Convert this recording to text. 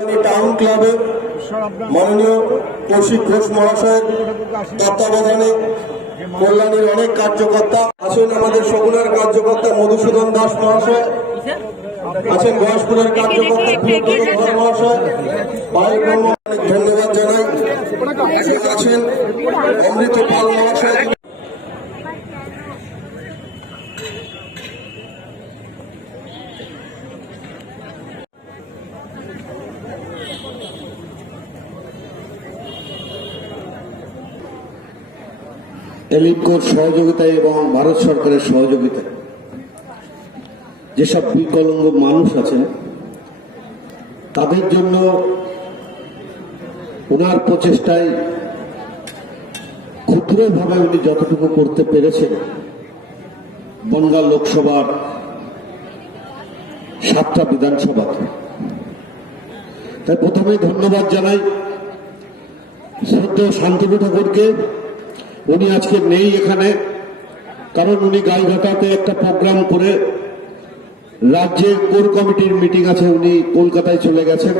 Town ক্লাবে মাননীয় কৌশিক ঘোষ মহাশয়ের তত্ত্বাবধানে কল্যাণীর অনেক কার্যকর্তা আছেন আমাদের সগুনার কার্যকর্তা মধুসূদন দাস মহাশয়, আছেন গয়েশপুরের কার্যকর্তা প্রিয়ব্রত মহাশয় ব্রহ্ম অনেক ধন্যবাদ জানাই। আছেন অমৃত পাল মহাশয়। এলিপকোর সহযোগিতায় এবং ভারত সরকারের সহযোগিতায় যেসব বিকলঙ্গ মানুষ আছেন, তাদের জন্য ওনার প্রচেষ্টায় ক্ষুদ্রভাবে উনি যতটুকু করতে পেরেছেন, বনগাঁ লোকসভার সাতটা বিধানসভাতে তাই প্রথমেই ধন্যবাদ জানাই শ্রদ্ধেয় শান্তিপু ঠাকুরকে। উনি আজকে নেই এখানে, কারণ উনি গাইঘাটাতে একটা প্রোগ্রাম করে রাজ্যের কোর কমিটির মিটিং আছে, উনি কলকাতায় চলে গেছেন।